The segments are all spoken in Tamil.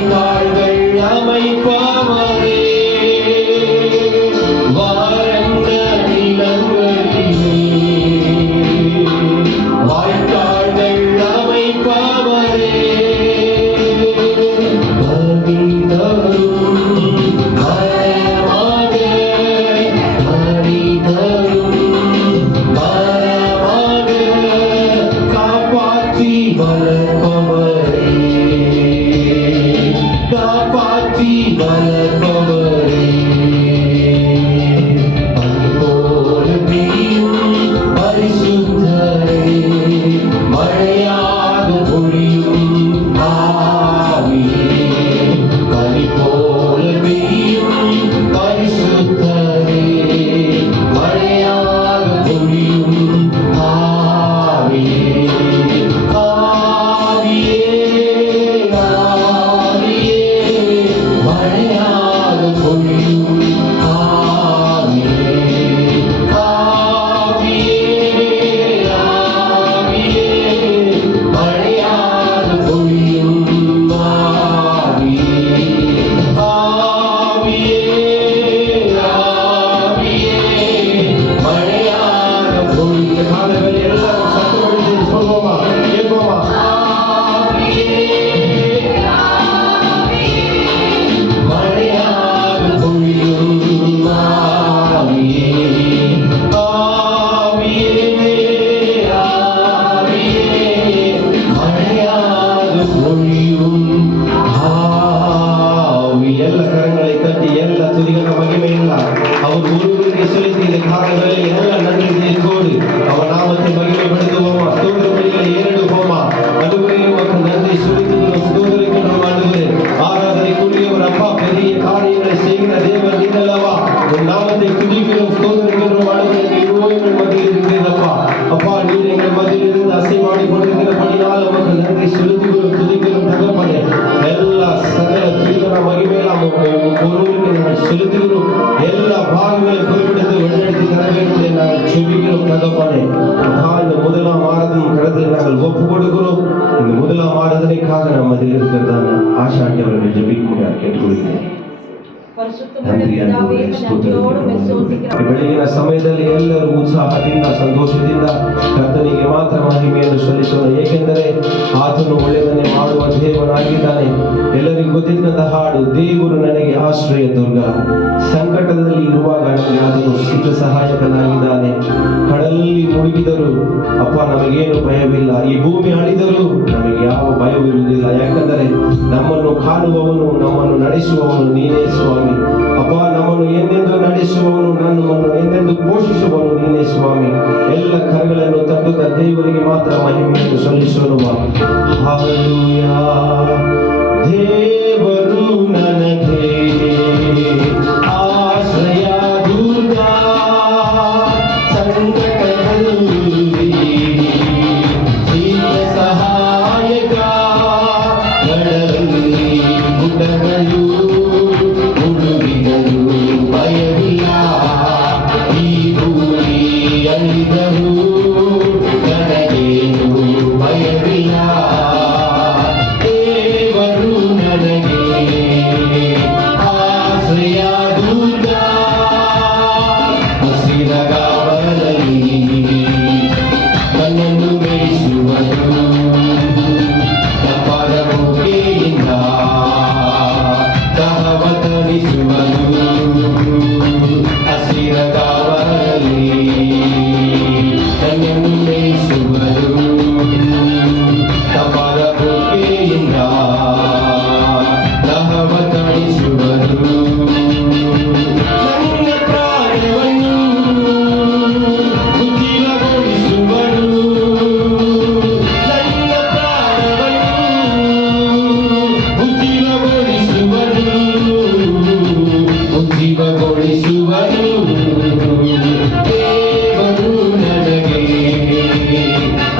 வாய்க்கால்கள் அமைப்பவரே வறண்ட நிலங்களிலே வாய்க்கால்கள் அமைப்பவரே பதி தரும் வரமாக பதி தரும் வரமாக காப்பாற்றி வளர்ப்பவரே காப்பாற்றி வளர்ப்பவரே பனிபோல பெய்யும் பரிசுத்தரே மழையாக பொழியும் ஆவியே பனிபோல பெய்யும் பரிசுத்தரே மழையாக பொழியும் ஆவியே ஆவியே ஆவியே மழையாக பொழியும் ஆவியே ஆவியே ஆவியே மழையாக பொழியும் ஆவியே ஆவியே ஆவியே மழையாக பொழியும் காலங்கள் எல்லாரும் சத்தமிட்டு சொல்வோமா கேட்போமா மழையாக பொழியும் ஆவியே ஆவியே ஆவியே மழையாக பொழியும் ஆவி. எல்லா கரங்களை தட்டி எல்லா துதிகள மகிமையில்ல அவர் ஒருவருக்கு செலுத்தி இந்த காலங்களில் எல்லா நன்றி செய்தோடு அவர் நாமத்தை மகிமைப்படுத்துவோமா ஸ்தோத்திரங்களை ஏறெடுப்போமா அன்றுவரே உமக்கு நன்றி செலுத்துகிறோம் ஸ்தோத்திரிக்கிறோம் ஆண்டவரே ஆராதனைக்குரியவர் அப்பா பெரிய காரியங்களை செய்கிற தேவன் நீங்களவா உன் நாமத்தை துதிக்கிறோம் ஸ்தோத்திரிக்கிறோம் ஆண்டவரே எங்கள் மத்தியில் இருக்கிறதப்பா அப்பா நீர் எங்கள் மத்தியில் இருந்து அசைவாடி கொண்டிருக்கிறபடினால் உமக்கு நன்றி செலுத்துகிறோம் துதிக்கிறோம் தகப்பனே எல்லா சகல துதிகள மகிமையெல்லாம் ஒருவருக்கு நாங்கள் செலுத்துகிறோம் எல்லா பாகங்களை குறிப்பிடுத்து வழிநடத்தி தர வேண்டும் என்று நாங்கள் செபிக்கிறோம் தகப்பனே அப்பா இந்த முதலாம் ஆராதனை கடத்தில் நாங்கள் ஒப்பு கொடுக்கிறோம் இந்த முதலாம் ஆராதனைக்காக நம்ம அதில் இருக்கிறதான ஆஷாண்டி அவர்கள் ஜெபிக்க முடியாது கேட்டுக்கொள்கிறேன் ಬೆಳಗಿನ ಸಮಯದಲ್ಲಿ ಎಲ್ಲರೂ ಉತ್ಸಾಹದಿಂದ ಸಂತೋಷದಿಂದ ಕರ್ತನಿಗೆ ಮಾತ್ರ ಮಹಿಮೆಯನ್ನು ಸಲ್ಲಿಸೋಣ ಏಕೆಂದರೆ ಆತನು ಒಳ್ಳೆಯದನ್ನೇ ಮಾಡುವ ದೇವನಾಗಿದ್ದಾನೆ ಎಲ್ಲರಿಗೂ ಗೊತ್ತಿದ್ದಂತ ಹಾಡು ದೇವರು ನನಗೆ ಆಶ್ರಯ ದುರ್ಗ ಸಂಕಟದಲ್ಲಿ ಇರುವಾಗ ನನಗೆ ಆತನು ಸಿದ್ಧ ಸಹಾಯಕನಾಗಿದ್ದಾನೆ ಕಡಲಲ್ಲಿ ಮುಳುಗಿದರು ಅಪ್ಪ ನಮಗೇನು ಭಯವಿಲ್ಲ ಈ ಭೂಮಿ ಅಳಿದರೂ ನಮಗೆ ಯಾವ ಭಯವಿರುವುದಿಲ್ಲ ಯಾಕಂದರೆ ನಮ್ಮನ್ನು ಕಾಣುವವನು ನಮ್ಮನ್ನು ನಡೆಸುವವನು ನೀನೇ ಸ್ವಾಮಿ ಅಪ್ಪ ನಮ್ಮನ್ನು ಎಂದೆಂದು ನಡೆಸುವವನು ನಮ್ಮನ್ನು ಎಂದೆಂದು ಪೋಷಿಸುವವನು ನೀನೇ ಸ್ವಾಮಿ ಎಲ್ಲ ಕರಗಳನ್ನು ತಟ್ಟುತ್ತ ದೇವರಿಗೆ ಮಾತ್ರ ಮಹಿಮೆಯನ್ನು ಸಲ್ಲಿಸೋಣ ಹಲ್ಲೆಲೂಯಾ ದೇವರು ನನಗೆ ಆಶ್ರಯ ದುರ್ಗ ಸಂಕಟದಲ್ಲಿ ಸಹಾಯಕ ಕಡಲಲ್ಲಿ ಗುಡ್ಡಗಳು ಭಯವಿಲ್ಲ ಈ ಭೂಮಿ ಅಳಿದರೂ ನನಗೇನು ಭಯವಿಲ್ಲ ದೇವರು ನನಗೆ ಆಶ್ರಯ ದುರ್ಗ ಹಸಿರ ಗಾವಲಲ್ಲಿ ನನ್ನನ್ನು ಮೇಯಿಸುವನು ತಪ್ಪದ ಮುಖೆಯಿಂದ ತನಿಸುವನು ಹಸಿರ ಕಾವಲಲ್ಲಿ ನನ್ನನ್ನು ಮೇಯಿಸುವನು ತಪದ ಬುಕ್ಕೆಯಿಂದ ದಹವ ತಣಿಸುವನು ನನ್ನ ಪ್ರಾಣವನ್ನು ಉಜ್ಜೀವಗೊಳಿಸುವನು ನನ್ನ ಪ್ರಾಣವನ್ನು ಉಜ್ಜೀವಗೊಳಿಸುವನು ಜೀವಗೊಳಿಸುವನು ದೇವರು ನನಗೆ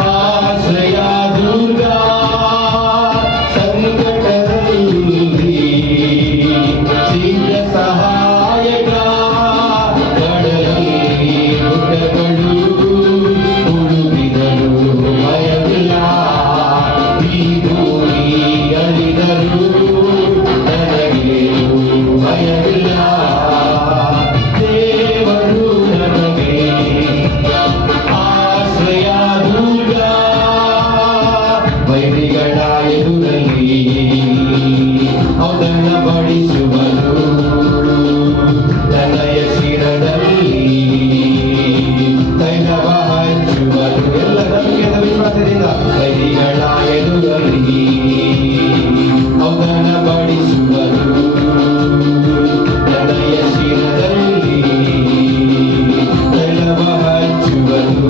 ಆಶ್ರಯ ದುರ್ಗ ಸಂಕಟದಲ್ಲಿ ಸಿದ್ಧ ಸಹಾಯಕ ಕಡಲಲ್ಲಿ ಗುಡ್ಡಗಳು ಉಳುವಿದರು ಭಯವಿಲ್ಲ ಈ ಭೂಮಿ ಅಳಿದರು ಔತಣ ಬಡಿಸುವನು ತನ್ನಯ ಶಿರದಲ್ಲಿ ತೈಲವ ಹಚ್ಚುವನು. ಎಲ್ಲ ನಂಬಿಕೆಯ ವಿಶ್ವಾಸದಿಂದ ಕೈಗಳ ಎದುರಲ್ಲಿ ಔತಣ ಬಡಿಸುವನು ತನ್ನಯ ಶಿರದಲ್ಲಿ ತೈಲವ ಹಚ್ಚುವನು.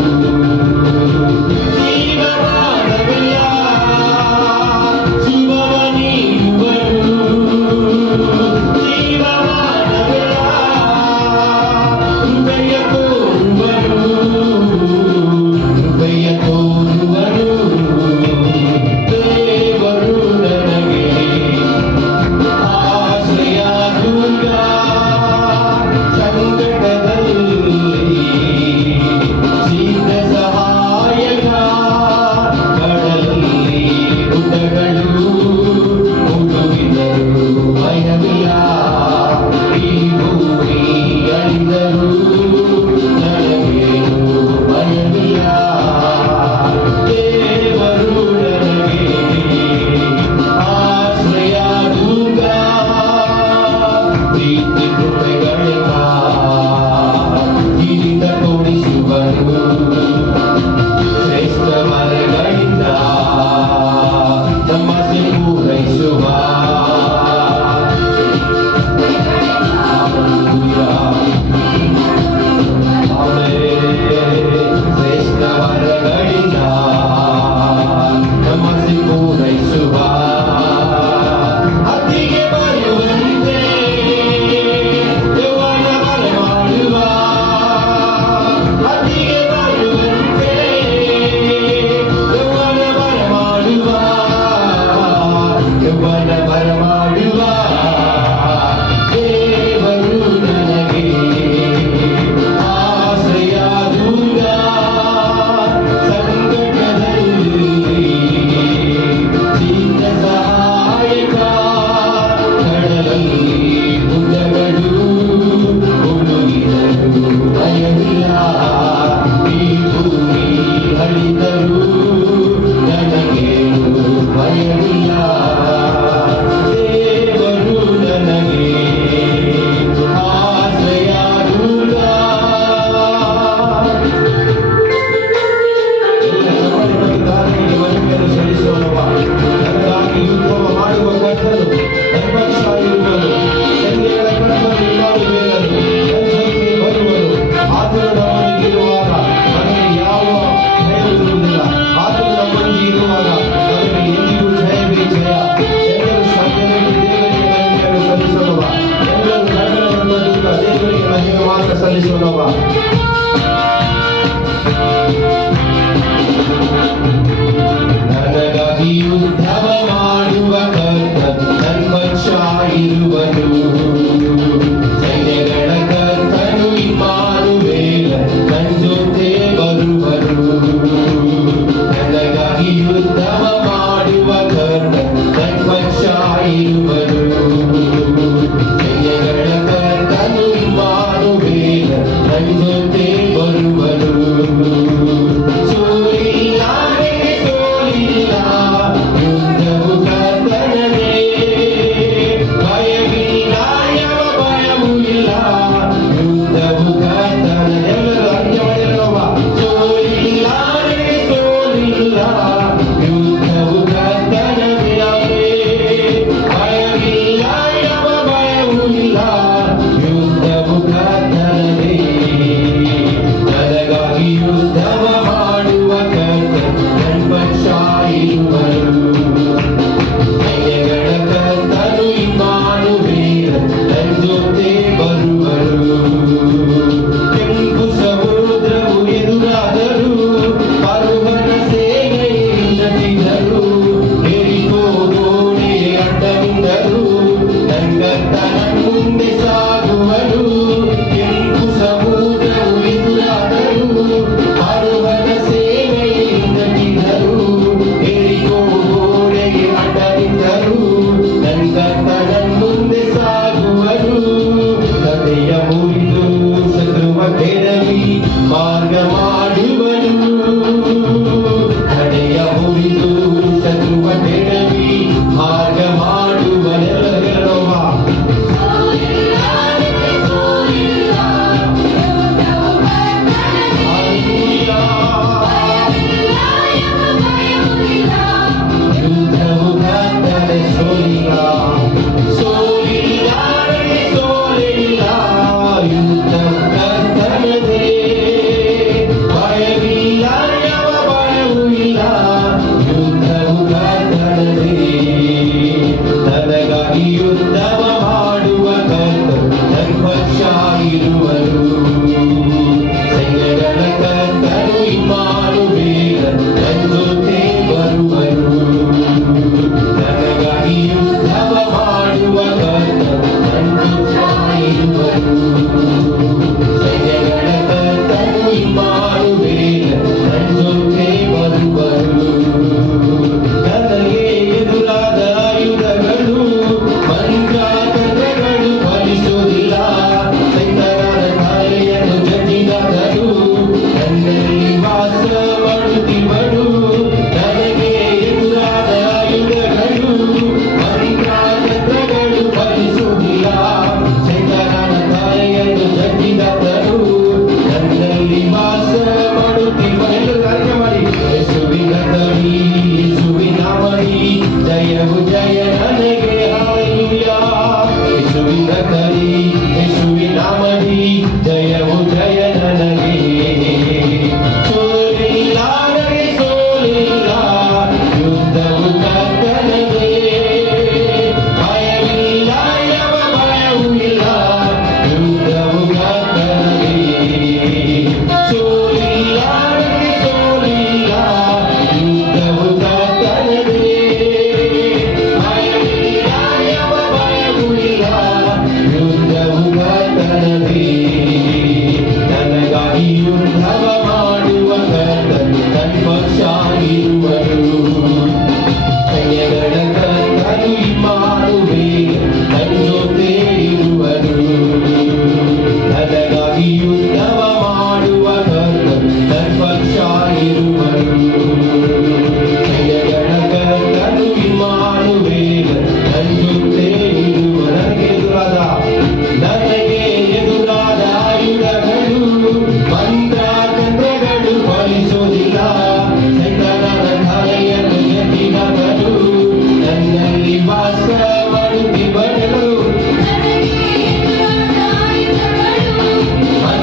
ನನಗಾಗಿ ಯುದ್ಧವ ಮಾಡುವ ಕರ್ತನು ನನ್ನ ಪಕ್ಷ ಇರುವನು. ಸೈನ್ಯಗಳ ಕರ್ತನು ಇಮ್ಮಾನುವೇಲ ನನ್ನ ಜೊತೆ ಬರುವನು. ನನಗಾಗಿ ಯುದ್ಧವ ಮಾಡುವ ಕರ್ತನು ನನ್ನ ಪಕ್ಷ ಇರುವನು. ಸೈನ್ಯಗಳ ಕರ್ತನು ಇಮ್ಮಾನುವೇಲ ನನ್ನ ಜೊತೆ ಬರುವನು. ಮಾರ್ಗ ಮಾಡುವನೆಲ್ಲರೂ ಯೇಸುವಿನ ಕರಿ ಯೇಸುವಿನ ಮಡಿ ಜಯವು ಜಯ ನನಗೆ ಸೋಲಿಲ್ಲ ನನಗೆ ಸೋಲಿಲ್ಲ ಯುದ್ಧವು ಕರ್ತನದೇ ಭಯವಿಲ್ಲ ಯಾವ ಭಯವೂ ಇಲ್ಲ ಯುದ್ಧವು ಕರ್ತನದೇ ಸೋಲಿಲ್ಲ ನನಗೆ ಸೋಲಿಲ್ಲ ಯುದ್ಧವು ಕರ್ತನದೇ ಭಯವಿಲ್ಲ ಯಾವ ಭಯವೂ ಇಲ್ಲ ಯುದ್ಧವು ಕರ್ತನದೇ ನನಗಾಗಿ ಯುದ್ಧವ ಮಾಡುವ ಕರ್ತನು ತನ್ಪಕ್ಷಾಗಿರುವನು ಸೈನ್ಯಗಳ ಕರ್ತನು ಇಮ್ಮಾನುವೇಲ ನನ್ನ ಜೊತೆ ಇರುವನು ನನಗಾಗಿ ಯುದ್ಧವ ಮಾಡುವ ಕರ್ತನು ತನ್ಪಕ್ಷಾಗಿರುವನು ಸೈನ್ಯಗಳ ಕರ್ತನು ಇಮ್ಮಾನುವೇಲ ನನ್ನ ಜೊತೆ ಇರುವ ನನಗೆ ಎದುರಾದ ಆಯುಧಗಳು ಮಂತ್ರತಂತ್ರಗಳು ಫಲಿಸೋದಿಲ್ಲ ಸೈತಾನನ ತಲೆಯನ್ನು ಜಗಿದವನು ನನ್ನಲ್ಲಿ ವಾಸ ಮಾಡುತ್ತಿವನು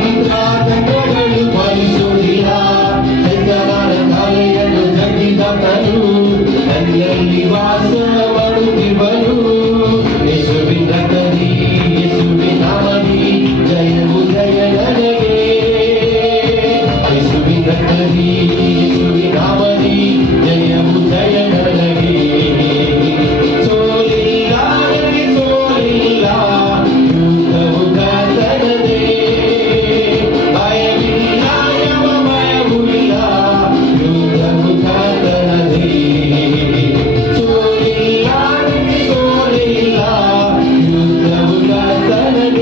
ಮಂತ್ರತಂತ್ರಗಳು ಫಲಿಸೋದಿಲ್ಲ ಸೈತಾನನ ತಲೆಯನ್ನು ಜಗಿದವನು ನನ್ನಲ್ಲಿ ವಾಸ ಮಾಡುತ್ತಿವನು ಯೇಸುವಿನ ಕರಿ ಯೇಸುವಿನ ಮಡಿ ಜಯವು ಜಯ ನನಗೆ ಯೇಸುವಿನ ಕರಿ ಯೇಸುವಿನ ಮಡಿ ಜಯವು ಜಯ ನನಗೆ ಸೋಲಿಲ್ಲ ನನಗೆ ಸೋಲಿಲ್ಲ ಯುದ್ಧವು ಕರ್ತನದೇ ಭಯವಿಲ್ಲ ಯಾವ ಭಯವೂ ಇಲ್ಲ ಯುದ್ಧವು ಕರ್ತನದೇ ಸೋಲಿಲ್ಲ ನನಗೆ ಸೋಲಿಲ್ಲ ಯುದ್ಧವು ಕರ್ತನದೇ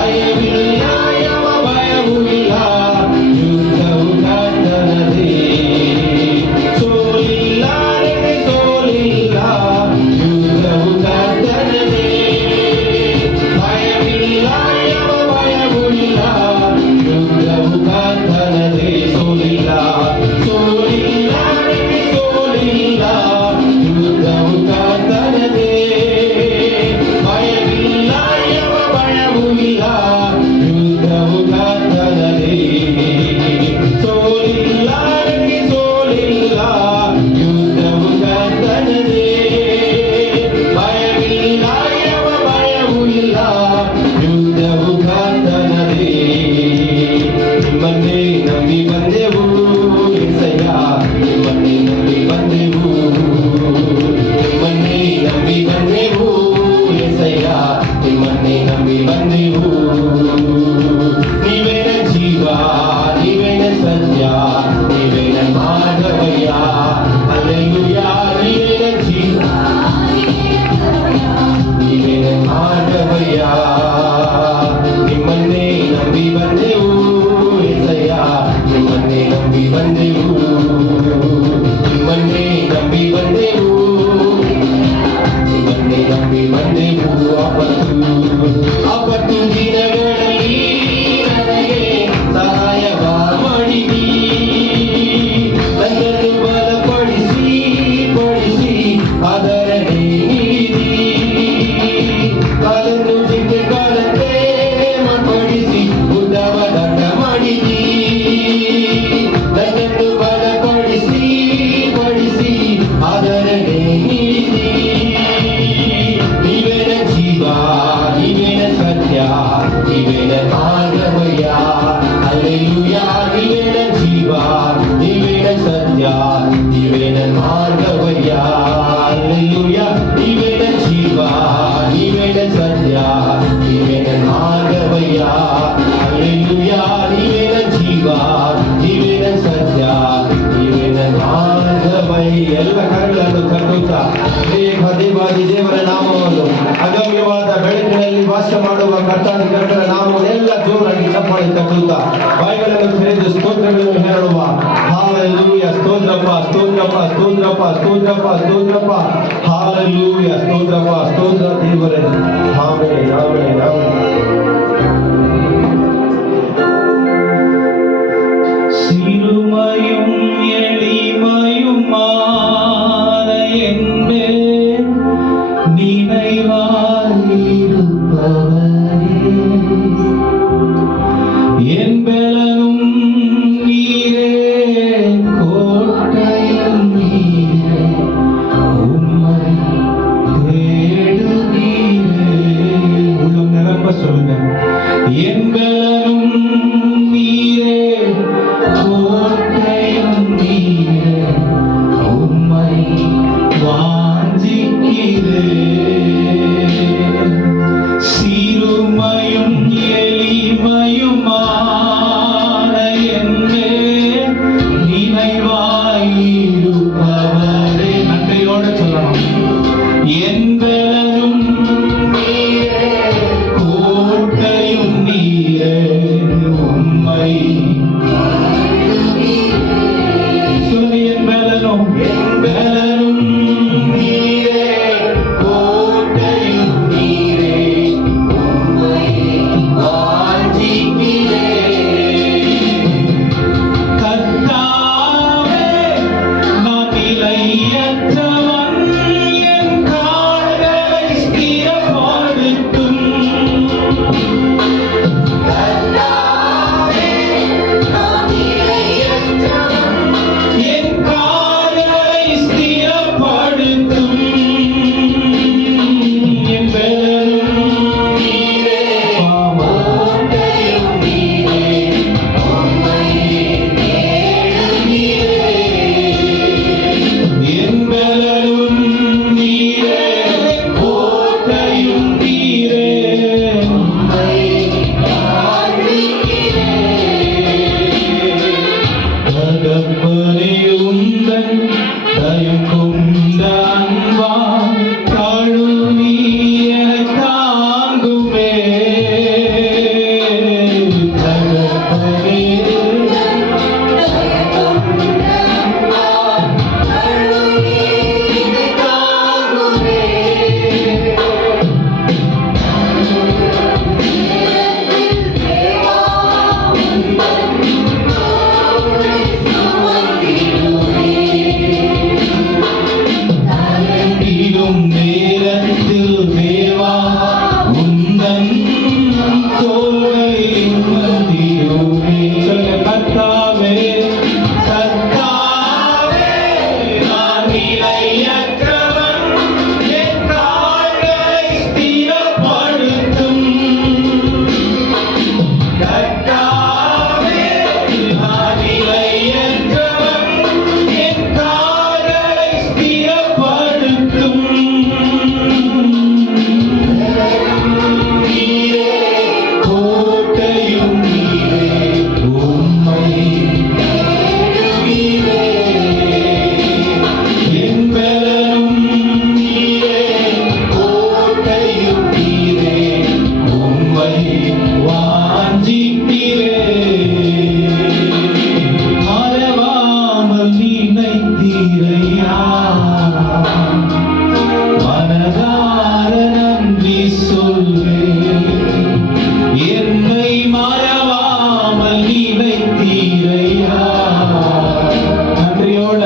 ಭಯವಿಲ್ಲ ಯಾವ ಭಯವೂ ಇಲ್ಲ ಯುದ್ಧವು ಕರ್ತನದೇ ಸೋಲಿಲ್ಲ ನನಗೆ ಸೋಲಿಲ್ಲ ಯುದ್ಧವು ಕರ್ತನದೇ ಭಯವಿಲ್ಲ ಯಾವ ಭಯವೂ ಇಲ್ಲ ಯುದ್ಧವು ಕರ್ತನದೇ ಸೋಲಿಲ್ಲ ಸೋಲಿಲ್ಲ ನನಗೆ ಸೋಲಿಲ್ಲ ಯುದ್ಧವು ಕರ್ತನದೇ ಭಯವಿಲ್ಲ ಯಾವ ಭಯವೂ ಇಲ್ಲ ಯುದ್ಧವು ಕರ್ತನದೇ ಸೋಲಿಲ್ಲ ನನಗೆ ಸೋಲಿಲ್ಲ ಯುದ್ಧವು ಕರ್ತನದೇ ಭಯವಿಲ್ಲ ಯಾವ ಭಯವೂ ಇಲ್ಲ ಯುದ್ಧವು ಕರ್ತನದೇ ನಿಮ್ಮನ್ನೇ ನಂಬಿ ಬಂದೆವು ಏಸಯ್ಯ ನಿಮ್ಮನ್ನೇ ನಂಬಿ ಬಂದೆವು ನಿಮ್ಮನ್ನೇ ನಂಬಿ ಬಂದೆವು ಏಸಯ್ಯ ನಿಮ್ಮನ್ನೇ ನಂಬಿ ಬಂದೆವು ನೀವೇ ನನ್ನ ಜೀವ ನೀವೇ ನನ್ನ ಸತ್ಯ ನೀವೇ ನನ್ನ ಮಾರ್ಗವಯ್ಯ ಹಲ್ಲೆಲೂಯಾ ನೀವೇ ನನ್ನ ಜೀವ ನೀವೇ ನನ್ನ ಮಾರ್ಗವಯ್ಯ ನಿಮ್ಮನ್ನೇ ನಂಬಿ ಬಂದೆವು ಏಸಯ್ಯ ನಿಮ್ಮನ್ನೇ ನಂಬಿ ಬಂದೆವು ನಿಮ್ಮನ್ನೇ ನಂಬಿ ಬಂದೆವು ನಿಮ್ಮನ್ನೇ ನಂಬಿ ಬಂದೆವು ಆಪತ್ತು ದಿನಗಳಲ್ಲಿ ನನಗೆ ಸಹಾಯವ ಮಾಡಿದಿ ನನ್ನನ್ನು ಬಲಪಡಿಸಿ ಅದರನೇ ನೀಡಿ ಕಾಲನ್ನು ಜಿಗ್ಗೆ ಕಾಲಂತೆ ಮಾರ್ಪಡಿಸಿ ಉದ್ದವ ದಂಡ ಮಾಡಿದಿ ನನ್ನನ್ನು ಬಲಪಡಿಸಿ ಅದರನೇ ನೀಡಿ ನೀವೇ ನನ್ನ ಜೀವ ನೀವೇ ನನ್ನ ಸತ್ಯ ನೀವೇ ನನ್ನ ಮಾರ್ಗವಯ್ಯ ಹಲ್ಲೆಲೂಯಾ ನೀವೇ ನನ್ನ ಜೀವ ನೀವೇ ನನ್ನ ಸತ್ಯ ನೀವೇ ನನ್ನ ಮಾರ್ಗವಯ್ಯ ಹಲ್ಲೆಲೂಯಾ ನೀವೇ ನನ್ನ ಜೀವ ನೀವೇ ನನ್ನ ಸತ್ಯ ನೀವೇ ನನ್ನ ಮಾರ್ಗವಯ್ಯ ಹಲ್ಲೆಲೂಯಾ ನೀವೇ ನನ್ನ ಜೀವ ನೀವೇ ನನ್ನ ಸತ್ಯ ನೀವೇ ನನ್ನ ಮಾರ್ಗವಯ್ಯ ಎಲ್ಲ ಕರಗಳನ್ನು ಕಟ್ಟುತ್ತಾ ದೇವಾದಿ ದೇವರ ನಾಮವನ್ನು ಅಗಮ್ಯವಾದ ಬೆಳಕಿನಲ್ಲಿ ವಾಸ ಮಾಡುವ ಕರ್ತಾದಿ ಕರ್ತರ ನಾಮವನ್ನೆಲ್ಲ ಜೋರಾಗಿ ಚಪ್ಪಾಳೆ ತಟ್ಟುತ್ತಾ ಬಾಯಿಗಳನ್ನು ತೆರೆದು ಸ್ತೋತ್ರಗಳನ್ನು ಹೇಳುವ ಹಾಲೆಲೂಯ ಸ್ತೋತ್ರಪ್ಪ ಸ್ತೋತ್ರಪ್ಪ ಸ್ತೋತ್ರಪ್ಪ ಸ್ತೋತ್ರಪ್ಪ ಸ್ತೋತ್ರಪ್ಪ ಹಾಲೆಲೂಯ ಸ್ತೋತ್ರಪ್ಪ ಸ್ತೋತ್ರ ದೇವರೇ ಆಮೆನ್ ಆಮೆನ್ ಆಮೆನ್ சிறுமையும் எளிமையுமான என்பே நினைவாய் என் பலனும் நீரே, கோட்டையும் நீரே, உம்மை தேடுகிறேன். உள்ளம் நிரம்ப சொல்லுங்க. என் பலனும் நீரே, கோட்டையும் நீரே, உம்மை வாஞ்சிக்கிறேன். சிறுமையும் எளிமையுமான என்னே நினைவாயிருப்பவரே. நன்றியோடு சொல்லணும். என் பலனும் நீரே, கோட்டையும் நீரே, உம்மை சொல்லுங்க. என் பலனும், என் பலனும் நீரே, கோட்டையும் நீரே, உம்மை வாஞ்சிக்கிறேன். கர்த்தாவே, நான் நிலையற்றவன், என் கால்களை ஸ்திரப்படுத்தும். கர்த்தாவே, நான் நிலையற்றவன், என் கால்களை ஸ்திரப்படுத்தும். என் பலனும் நீரே, கோட்டையும் நீரே, உம்மை தேடுகிறேன். என் பலனும் நீரே, கோட்டையும் நீரே, உம்மை வாஞ்சிக்கிறேன். தகப்பனே, உந்தன் தயம் கொண்ட அன்பால் தழுவி என்னைத் தாங்குமே. தகப்பனே, தலங்கிடும் நேரத்தில் தேவா, உந்தன் தோள்களில் மதியுமே. சொல்லுங்க. கர்த்தாவே, கர்த்தாவே, நான் நிலையற்றவன், என் கால்களை ஸ்திரப்படுத்தும். கர்த்தாவே, நான் நிலையற்றவன், என் கால்களை ஸ்திரப்படுத்தும். நீரே, கோட்டையும் நீரே, உம்மை தேடுகிறேன். என் பலனும் நீரே, கோட்டையும் நீரே, உம்மை வாஞ்சிக்கிறேன். மறவாமல் நினைத்தீரையா, மனதார நன்றி சொல்வேன். என்னை மறவாமல் நினைத்தீரையா. நன்றியோட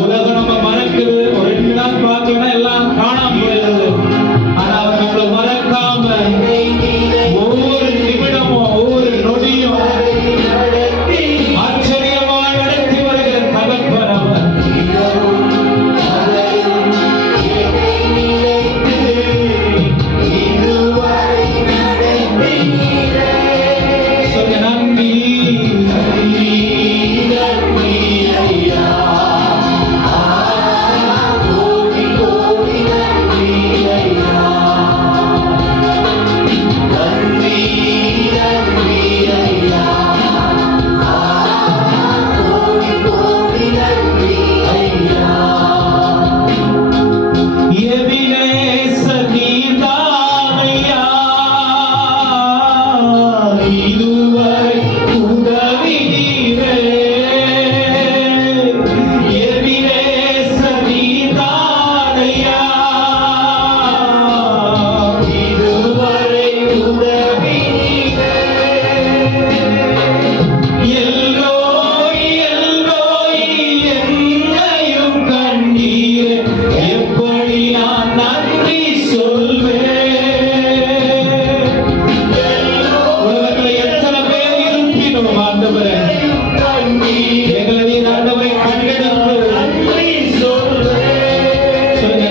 உலகம் நம்ம மறக்குது. ஒரு 2 நாள் பார்த்தோன்னா எல்லாம் காணாம போயிடுது. ஆனா அவர் நம்மளை மறக்காம ஒவ்வொரு நிமிடமும் ஒவ்வொரு நொடியும் ஆச்சரியமா நடத்தி வருகிற தகப்பன் அவர்.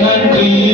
நன்றி.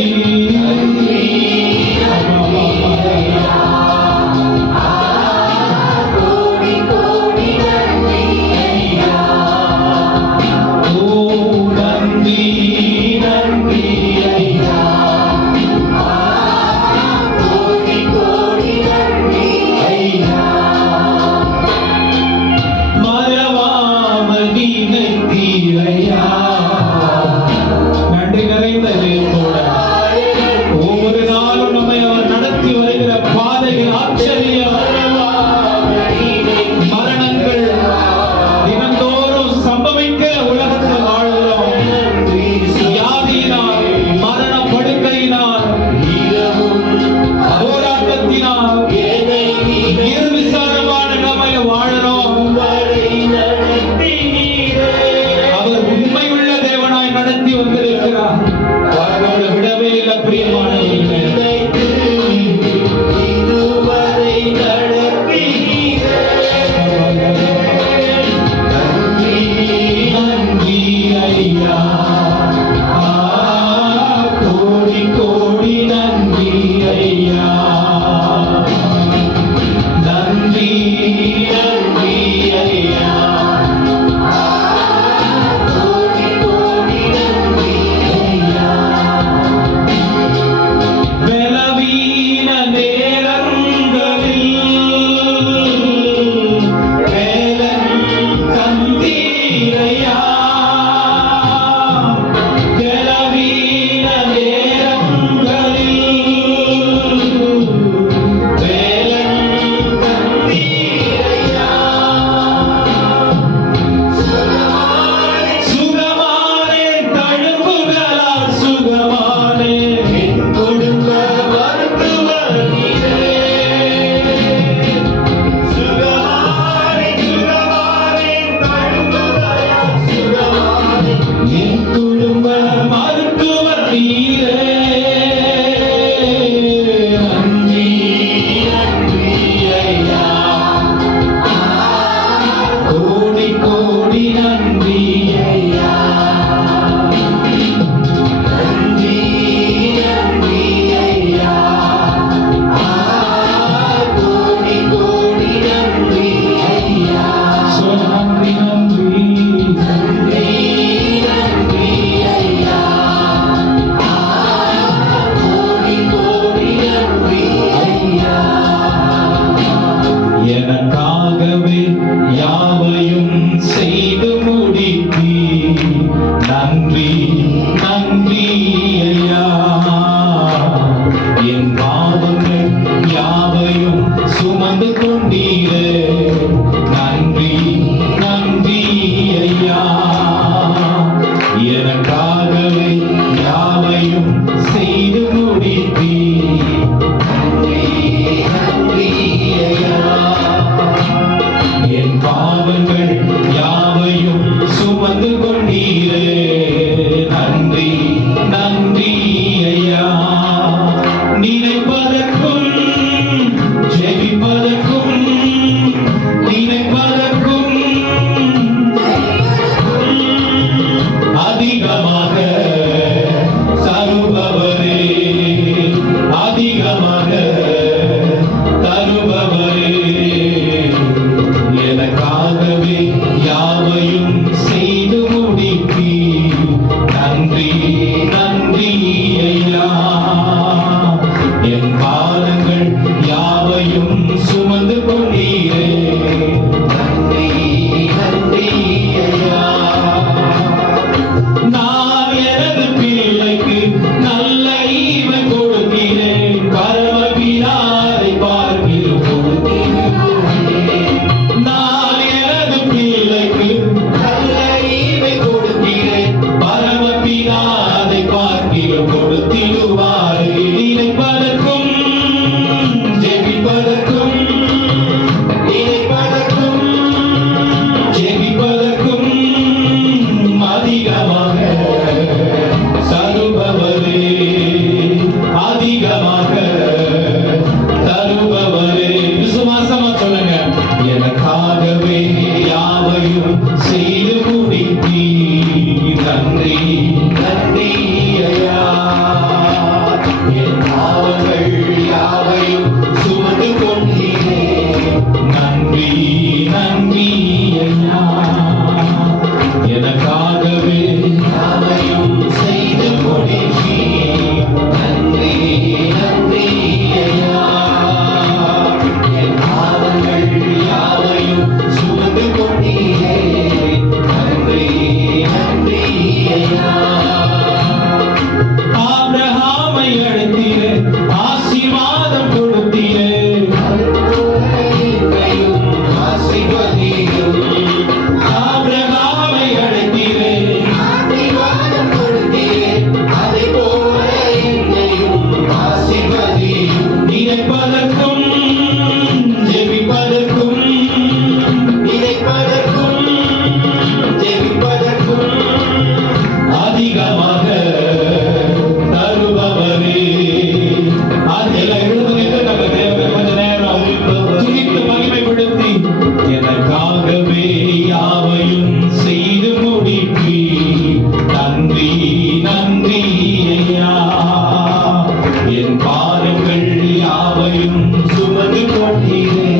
என் பாரங்கள் யாவையும் சுமந்து கொண்டீரே.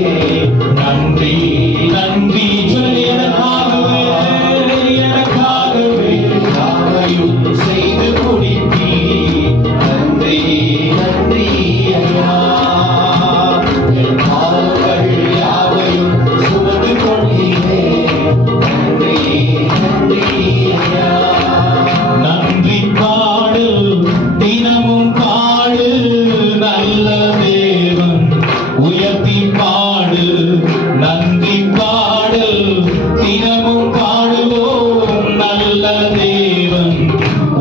நன்றி நன்றி சொல்லி எனக்காகவே யாவையும் செய்து முடித்தீர். நன்றி நன்றி ஐயா. என் பாரங்கள் யாவையும் சுமந்து கொண்டீரே. நன்றி நன்றி ஐயா. நன்றி பாடு தினமும் பாடு நல்ல தேவன் உயர்த்தி பாடு. நன்றி பாடல் தினமும் பாடுவோம் நல்ல தேவன்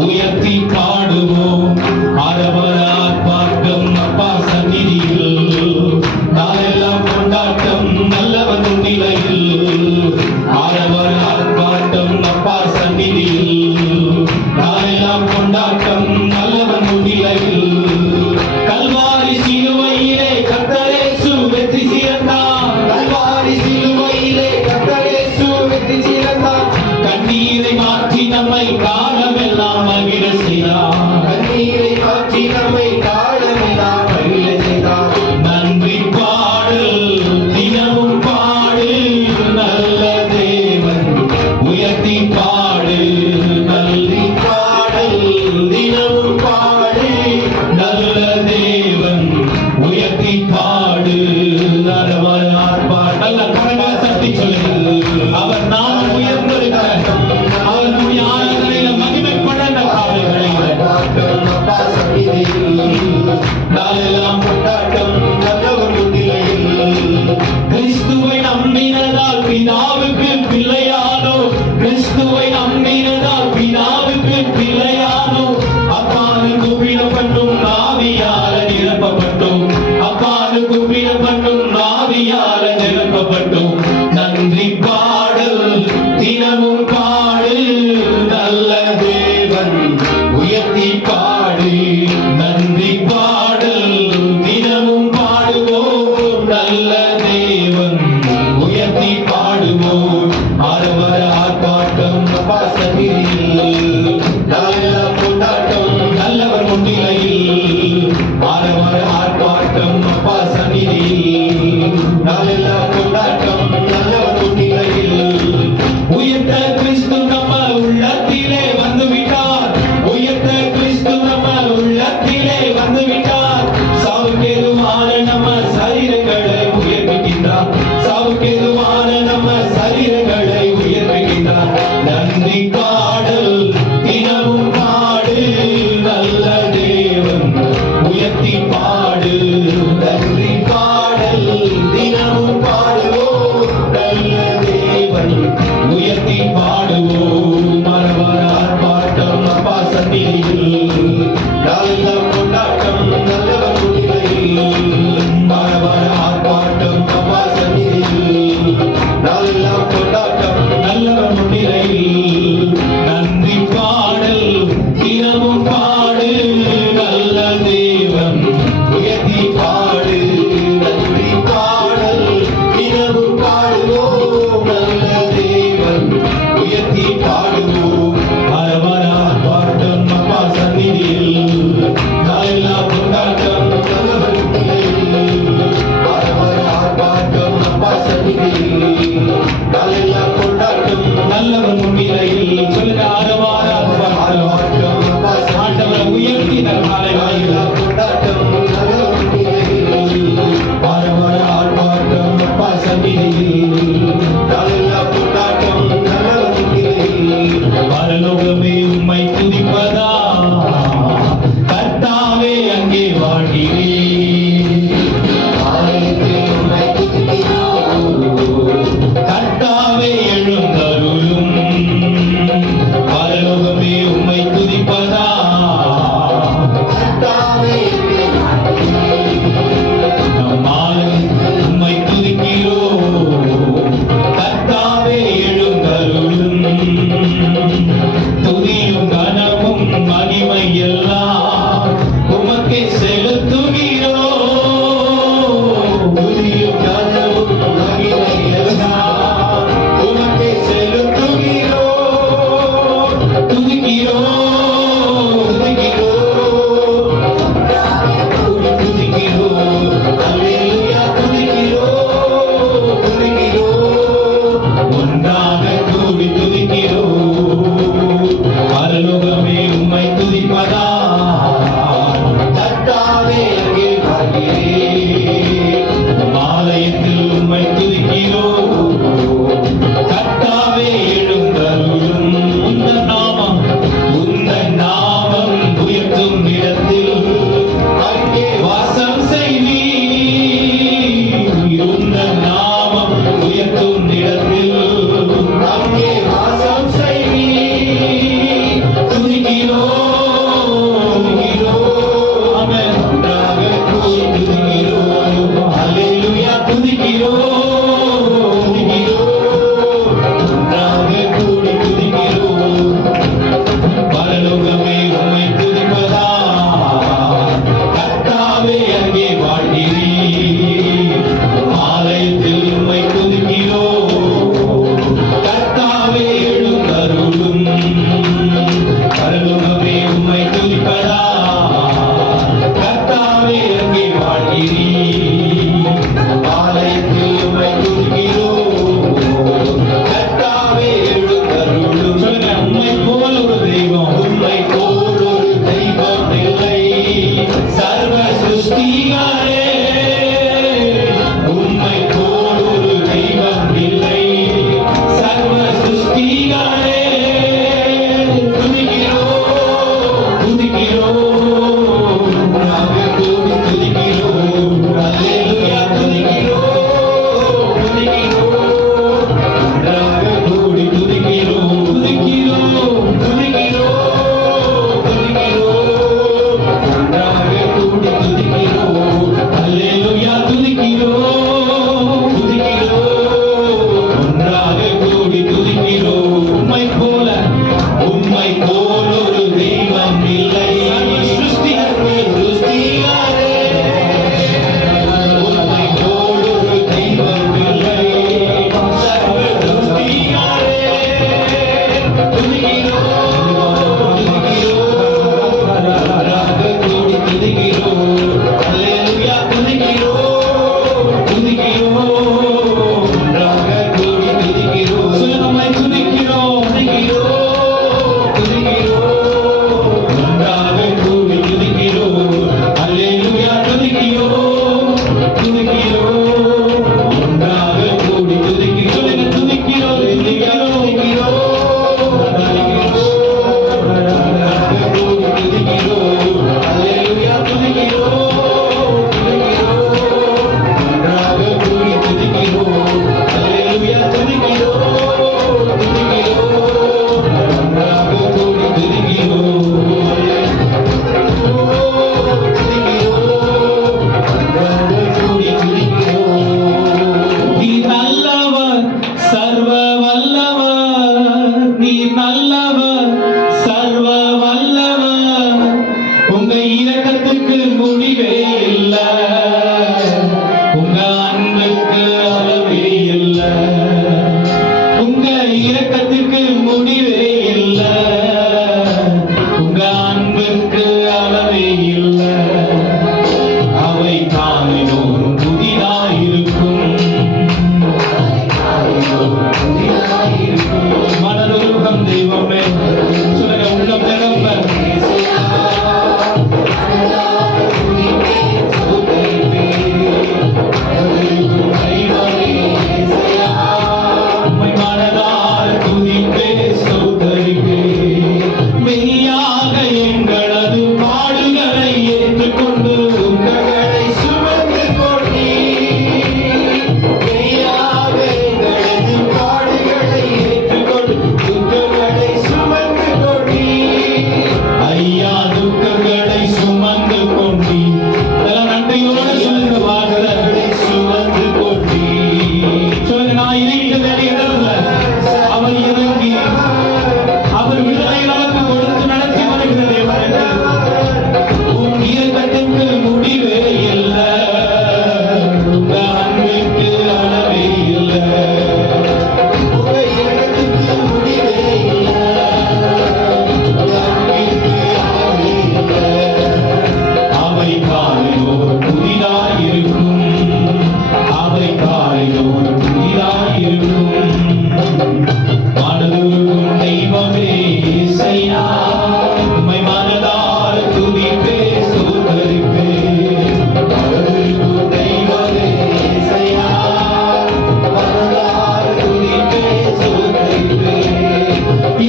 உயர்த்தி பாடுவோம். அரவரார் பாட்டம் அப்பா சந்நிதியில் நாளெல்லாம் கொண்டாட்டம் நல்லவன் நிலையில். அரவரார் பாட்டம் அப்பா சந்நிதியில் நாளெல்லாம் கொண்டாட்டம் நல்லவன் நிலையில். கல்வாரி சிலுவையிலே கர்த்தர் இயேசு வெற்றி சிறந்தார். கல்வாரி சிலுவையிலே கர்த்தர் இயேசு வெற்றி சிறந்தார். கண்ணீரை மாற்றி நம்மை காலமெல்லாம் மகிழ செய்தார். கண்ணீரை மாற்றி நம்மை காலமெல்லாம் மகிழ செய்தார். நன்றி பாடல் தினமும் பாடு நல்ல தேவன் உயர்த்தி பாடு. நன்றி பாடல் தினமும் பாடு நல்ல தேவன் உயர்த்தி பாடு. அரவரார் பாடல் கரங்களை தட்டி சொல்லுங்கள். அவர் நாமம் உயர்ந்திருக்க அவர் நம்முடைய ஆராதனையில மகிமைப்பட நாளெல்லாம் கொண்டாட்டம் நல்லவர் முன்னிலையில். கிறிஸ்துவை நம்பினதால் பிதாவுக்கு பிள்ளையானோ. கிறிஸ்துவை நம்பினதால் பிதாவுக்கு பிள்ளையானோ. அப்பானு கூப்பிடப்பட்டும் ஆவியால நிரப்பப்பட்டோம். அப்பானு கூப்பிடப்பட்டும் ஆவியால நிரப்பப்பட்டோம். நன்றி பாடல் தினமும் பாடு நல்ல தேவன் உயர்த்தி பாடு. நன்றி பாடல் தினமும் பாடுவோம் நல்ல தேவன் உயர்த்தி பாடுவோம். அரவர ஆர்ப்பாட்டம் அப்பா சந்நிதியில் நாளெல்லாம் கொண்டாட்டம் நல்லவர் முன்னிலையில். அரவர ஆர்ப்பாட்டம் அப்பா சந்நிதியில் நாளெல்லாம் கொண்டாட்டம் நல்லவர் முன்னிலையில். உயர்த்த கிறிஸ்து நம்ம உள்ளத்திலே வந்துவிட்டார். உயர்த்த கிறிஸ்து நம்ம உள்ளத்திலே வந்துவிட்டார். சாவுக்கேதுவான நம்ம சரீரங்களை உயர்த்துகின்றார். சாவுக்கேதுவான நம்ம சரீரங்களை உயர்த்துகின்றார். நன்றி பாடல் தினமும் பாடு நல்ல தேவன் உயர்த்தி பாடு. நன்றி பாடல் தினமும் பாடுவோம் நல்ல தேவன் உயர்த்தி பாடுவோம். மரவரார் பாட்டம் அப்பா சந்நிதியில் நாளெல்லாம் கொண்டாட்டம் நல்லவர் முன்னிலையில். மரவரார் பாட்டம் அப்பா சந்நிதியில் நாளெல்லாம் கொண்டாட்டம் நல்லவர் முன்னிலையில். நன்றி பாடல் தினமும் பாடு நல்ல தேவன் உயர்த்தி பாடு. நன்றி பாடல் தினமும் பாடுவோம் நல்ல தேவன் உயர்த்தி பாடுவோம். அரவரார் பாட்டம் அப்பா சந்நிதியில் நாளெல்லாம் கொண்டாட்டம் நல்லவர் முன்னிலையில். அரவரார் பாட்டம் அப்பா சந்நிதியில் நாளெல்லாம் கொண்டாட்டம் நல்லவர் முன்னிலையில். சொல்லுங்க அரவரார் பாட்டம் ஆண்டவரை உயர்த்தி நற்காலை வாயிலாக கொண்டாட்டம் நல்லவர் முன்னிலையில். அரவரார் பாட்டம் அப்பா சந்நிதியில் நாளெல்லாம் கொண்டாட்டம் நல்லவர் முன்னிலையில். பரலோகமே உம்மை துதிப்பதா கர்த்தாவே அங்கே வாழ்கிறே. கர்த்தாவே எழுந்தருளும். பரலோகமே உம்மை துதிப்பதா கர்த்தாவே முடிவே இல்ல, உங்க அன்புக்கு அளவே இல்ல, உங்க இரக்கத்துக்கு முடிவே இல்ல, உங்க அன்புக்கு அளவே இல்ல. அவை காலைதோறும் புதிதாயிருக்கும், மனதுருகம் தெய்வமே சொல்லுங்க, உள்ளம் நிரம்ப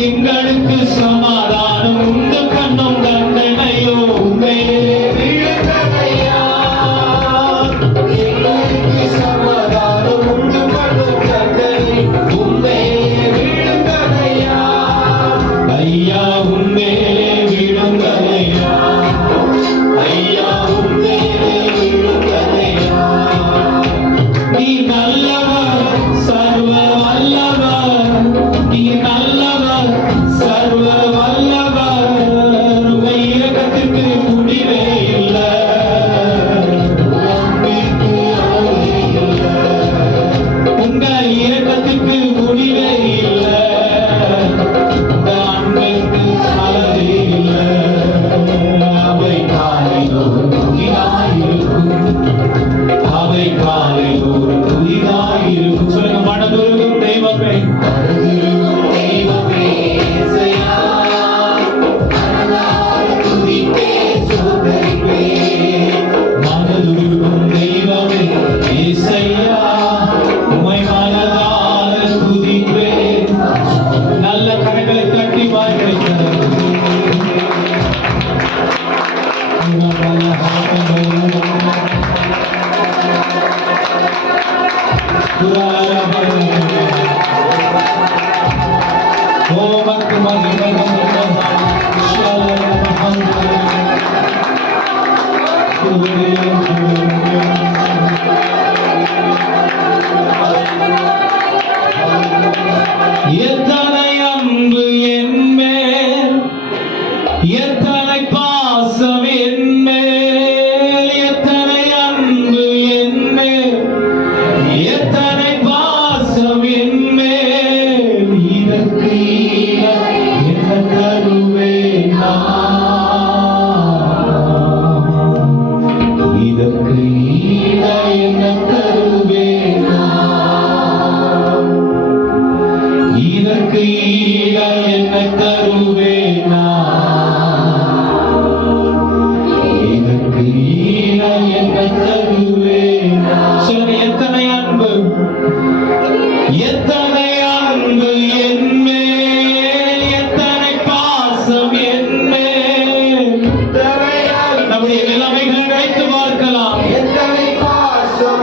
எங்களுக்கு சமாதானம் உண்டு கண்ணும் தண்டனையோ உண்மையே விழுந்ததையா, எங்களுக்கு சமாதானம் உண்டு கண்ணும் தண்டனை உண்மையே விழுந்ததையா, ஐயா உண்மையிலே விழுந்ததையா, ஐயா உண்மையிலே விழுந்ததையா. நீ நல்லவர் சர்வ வல்லவர், நீ நல்லவர் சர்வ வல்லவர், உங்க இரக்கத்திற்கு முடிவே இல்ல, உங்க இரக்கத்திற்கு முடிவே இல்ல, உங்க அன்பிற்கு அளவே இல்ல. அவை காலைதோறும் புதிதாயிருக்கும், அவை காலைதோறும் புதிதாயிருக்கும். சொல்லுங்க, மனதுருகும் தெய்வமே, மனதுருகும் தெய்வமே இயேசையா, மனதார துதிப்பே சோதரிப்பே, மனதுருகும் தெய்வமே இயேசையா, உம்மை மனதார துதிப்பே. நல்ல கரங்களை தட்டி வாய்களை எத்தனை அன்பு என்மேல், எத்தனை பாசம் என்மேல், எத்தனை அன்பு என்மேல், எத்தனை பாசம் என்மேல், இதற்கு ஈட என்ன தருவேன் நான், இதற்கு ஈட என்ன தருவேன் நான், இதற்கு ஈட என்ன தருவேன் நான், இதற்கு ஈட என்ன தருவேன் நான். சொல்லுங்க, எத்தனை அன்பு, எத்தனை அன்பு என்மேல், எத்தனை பாசம் என்மேல். நம்முடைய நிலைமைகளை நினைத்து பார்க்கலாம். எத்தனை பாசம்